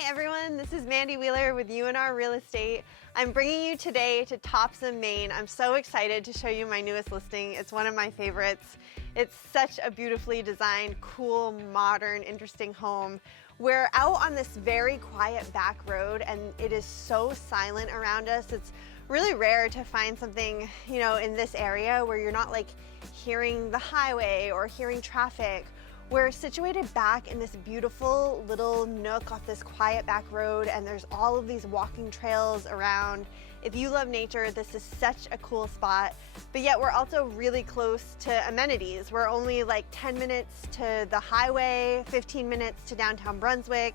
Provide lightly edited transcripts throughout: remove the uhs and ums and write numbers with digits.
Hi everyone, this is Mandy Wheeler with UNR Real Estate. I'm bringing you today to Topsham, Maine. I'm so excited to show you my newest listing. It's one of my favorites. It's such a beautifully designed, cool, modern, interesting home. We're out on this very quiet back road and it is so silent around us. It's really rare to find something, in this area where you're not like hearing the highway or hearing traffic. We're situated back in this beautiful little nook off this quiet back road, and there's all of these walking trails around. If you love nature, this is such a cool spot, but yet we're also really close to amenities. We're only like 10 minutes to the highway, 15 minutes to downtown Brunswick,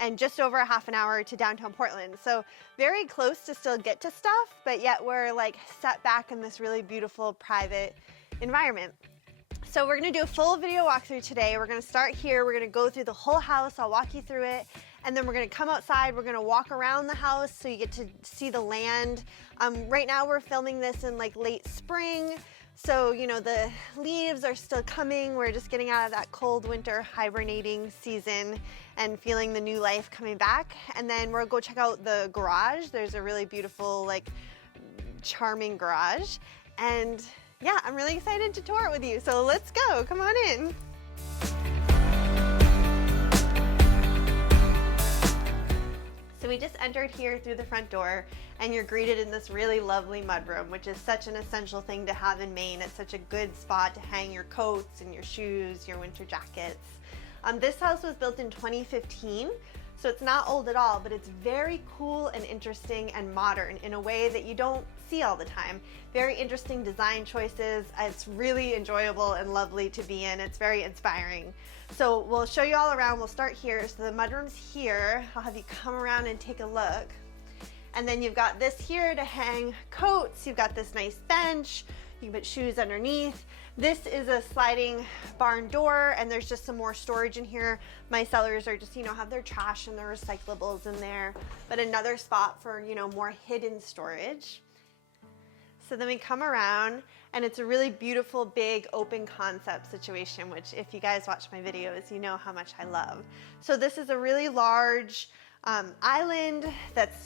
and just over a half an hour to downtown Portland. So very close to still get to stuff, but yet we're like set back in this really beautiful private environment. So we're gonna do a full video walkthrough today. We're gonna start here. We're gonna go through the whole house. I'll walk you through it. And then we're gonna come outside. We're gonna walk around the house so you get to see the land. Right now we're filming this in like late spring. So, the leaves are still coming. We're just getting out of that cold winter hibernating season and feeling the new life coming back. And then we'll go check out the garage. There's a really beautiful, charming garage. And yeah, I'm really excited to tour it with you. So let's go, come on in. So we just entered here through the front door and you're greeted in this really lovely mudroom, which is such an essential thing to have in Maine. It's such a good spot to hang your coats and your shoes, your winter jackets. This house was built in 2015. So it's not old at all, but it's very cool and interesting and modern in a way that you don't see all the time. Very interesting design choices. It's really enjoyable and lovely to be in. It's very inspiring. So we'll show you all around. We'll start here. So the mudroom's here. I'll have you come around and take a look. And then you've got this here to hang coats. You've got this nice bench. You can put shoes underneath. This is a sliding barn door and there's just some more storage in here. My sellers are just, have their trash and their recyclables in there, but another spot for, more hidden storage. So then we come around and it's a really beautiful, big, open concept situation, which if you guys watch my videos, you know how much I love. So this is a really large island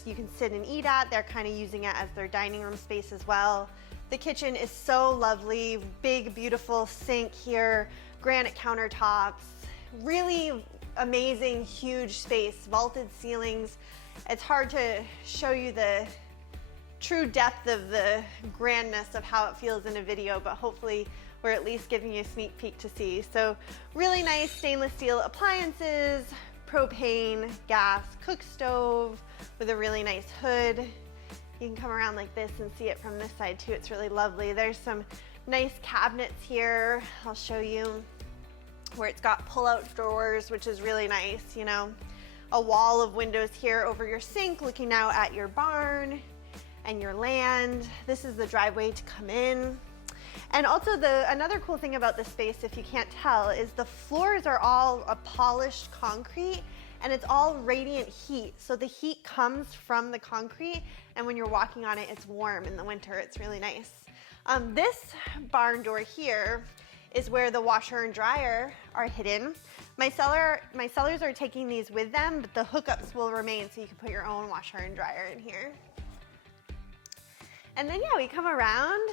you can sit and eat at. They're kind of using it as their dining room space as well. The kitchen is so lovely, big, beautiful sink here, granite countertops, really amazing, huge space, vaulted ceilings. It's hard to show you the true depth of the grandness of how it feels in a video, but hopefully we're at least giving you a sneak peek to see. So really nice stainless steel appliances, propane, gas, cook stove with a really nice hood. You can come around like this and see it from this side too. It's really lovely. There's some nice cabinets here. I'll show you where it's got pull-out drawers, which is really nice, A wall of windows here over your sink, looking out at your barn and your land. This is the driveway to come in. And also another cool thing about this space, if you can't tell, is the floors are all a polished concrete and it's all radiant heat. So the heat comes from the concrete and when you're walking on it, it's warm in the winter. It's really nice. This barn door here is where the washer and dryer are hidden. My sellers are taking these with them, but the hookups will remain so you can put your own washer and dryer in here. And then we come around.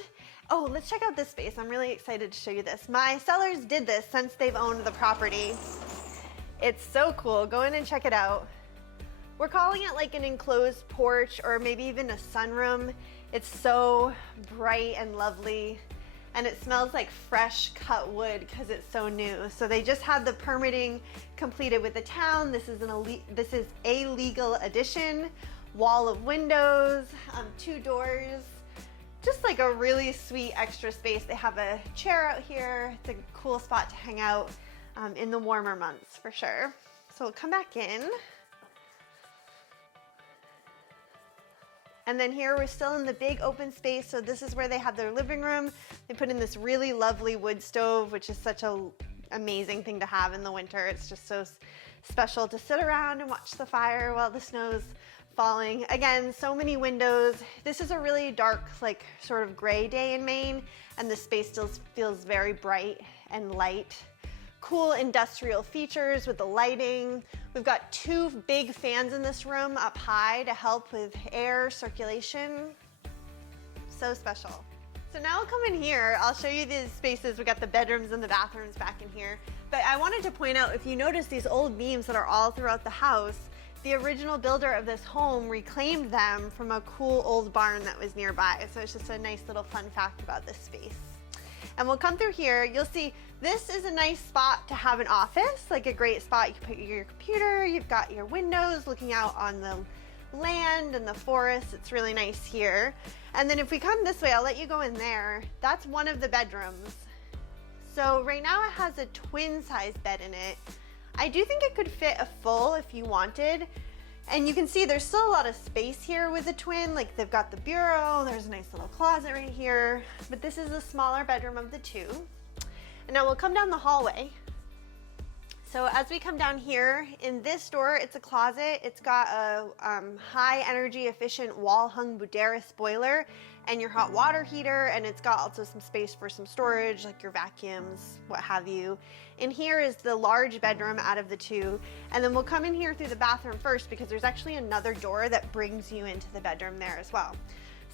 Oh, let's check out this space. I'm really excited to show you this. My sellers did this since they've owned the property. It's so cool. Go in and check it out. We're calling it like an enclosed porch or maybe even a sunroom. It's so bright and lovely and it smells like fresh cut wood because it's so new. So they just had the permitting completed with the town. This is a legal addition, wall of windows, 2 doors. Just like a really sweet extra space. They have a chair out here. It's a cool spot to hang out in the warmer months for sure. So we'll come back in. And then here we're still in the big open space. So this is where they have their living room. They put in this really lovely wood stove, which is such an amazing thing to have in the winter. It's just so special to sit around and watch the fire while the snow's falling. Again, so many windows. This is a really dark, sort of gray day in Maine, and the space still feels very bright and light. cool industrial features with the lighting. We've got 2 big fans in this room up high to help with air circulation. So special. So now we'll come in here. I'll show you these spaces. We got the bedrooms and the bathrooms back in here. But I wanted to point out, if you notice these old beams that are all throughout the house, the original builder of this home reclaimed them from a cool old barn that was nearby. So it's just a nice little fun fact about this space. And we'll come through here. You'll see this is a nice spot to have an office, like a great spot. You can put your computer, you've got your windows looking out on the land and the forest. It's really nice here. And then if we come this way, I'll let you go in there. That's one of the bedrooms. So right now it has a twin size bed in it. I do think it could fit a full if you wanted. And you can see there's still a lot of space here with the twin. Like they've got the bureau, there's a nice little closet right here. But this is the smaller bedroom of the 2. And now we'll come down the hallway. So as we come down here, in this door, it's a closet. It's got a high energy efficient wall hung Boulder boiler and your hot water heater, and it's got also some space for some storage, like your vacuums, what have you. In here is the large bedroom out of the 2, and then we'll come in here through the bathroom first because there's actually another door that brings you into the bedroom there as well.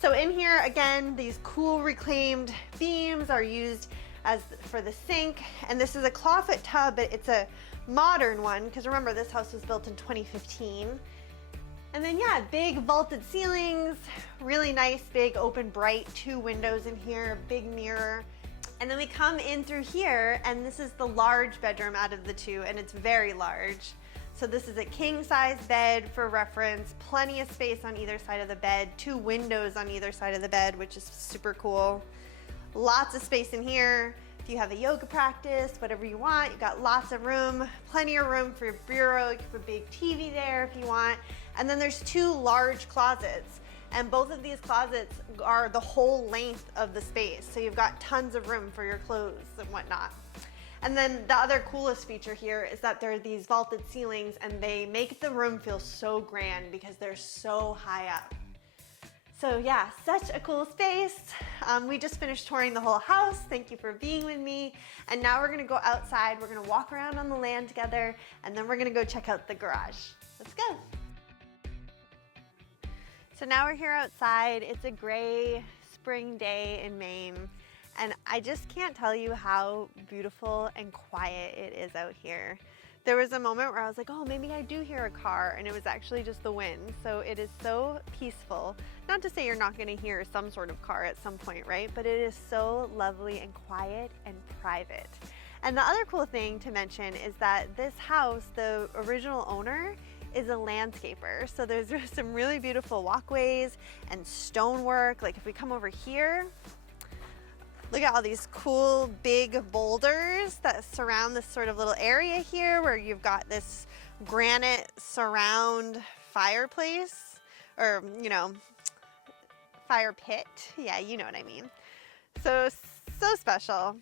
So in here, again, these cool reclaimed beams are used for the sink, and this is a clawfoot tub, but it's a modern one because remember this house was built in 2015. And then yeah, big vaulted ceilings, really nice big open bright 2 windows in here, big mirror. And then we come in through here, and this is the large bedroom out of the 2, and it's very large. So this is a king size bed for reference, plenty of space on either side of the bed, 2 windows on either side of the bed, which is super cool. Lots of space in here. If you have a yoga practice, whatever you want, you've got lots of room, plenty of room for your bureau. You can put a big TV there if you want. And then there's 2 large closets, and both of these closets are the whole length of the space. So you've got tons of room for your clothes and whatnot. And then the other coolest feature here is that there are these vaulted ceilings, and they make the room feel so grand because they're so high up. So yeah, such a cool space. We just finished touring the whole house. Thank you for being with me. And now we're gonna go outside. We're gonna walk around on the land together, and then we're gonna go check out the garage. Let's go. So now we're here outside. It's a gray spring day in Maine, and I just can't tell you how beautiful and quiet it is out here. There was a moment where I was like, oh, maybe I do hear a car, and it was actually just the wind. So it is so peaceful. Not to say you're not gonna hear some sort of car at some point, right? But it is so lovely and quiet and private. And the other cool thing to mention is that this house, the original owner, is a landscaper. So there's some really beautiful walkways and stonework. Like if we come over here, look at all these cool big boulders that surround this sort of little area here where you've got this granite surround fireplace, or fire pit. Yeah, you know what I mean. So special.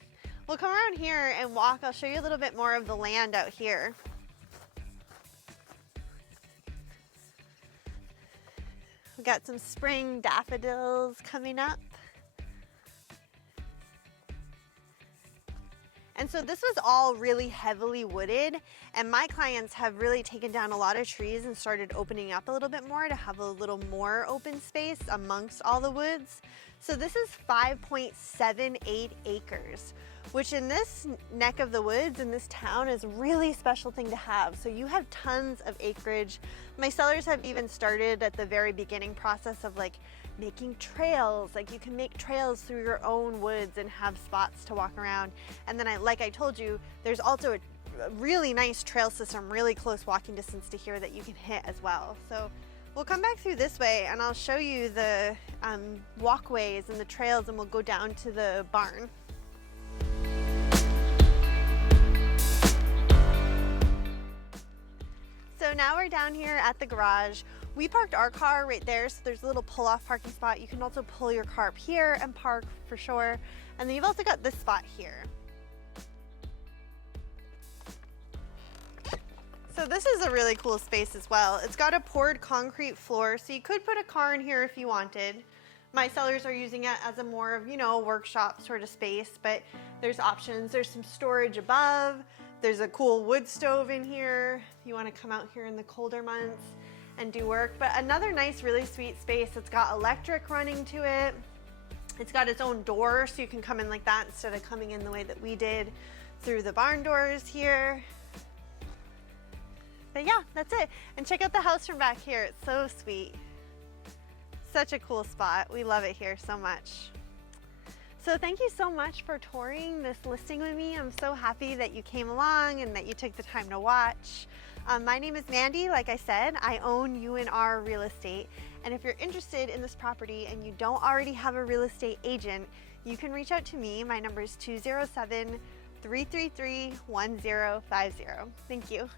We'll come around here and walk. I'll show you a little bit more of the land out here. We've got some spring daffodils coming up. And so this was all really heavily wooded, and my clients have really taken down a lot of trees and started opening up a little bit more to have a little more open space amongst all the woods. So this is 5.78 acres, which in this neck of the woods in this town is a really special thing to have. So you have tons of acreage. My sellers have even started at the very beginning process of like making trails. Like you can make trails through your own woods and have spots to walk around. And then like I told you, there's also a really nice trail system, really close walking distance to here that you can hit as well. So we'll come back through this way and I'll show you the walkways and the trails, and we'll go down to the barn. So now we're down here at the garage. We parked our car right there, so there's a little pull-off parking spot. You can also pull your car up here and park for sure. And then you've also got this spot here. So this is a really cool space as well. It's got a poured concrete floor, so you could put a car in here if you wanted. My sellers are using it as a more of, workshop sort of space, but there's options. There's some storage above. There's a cool wood stove in here if you want to come out here in the colder months and do work. But another nice, really sweet space. It's got electric running to it. It's got its own door, so you can come in like that instead of coming in the way that we did through the barn doors here. But yeah, that's it. And check out the house from back here. It's so sweet. Such a cool spot. We love it here so much. So thank you so much for touring this listing with me. I'm so happy that you came along and that you took the time to watch. My name is Mandy. Like I said, I own UNR Real Estate. And if you're interested in this property and you don't already have a real estate agent, you can reach out to me. My number is 207-333-1050. Thank you.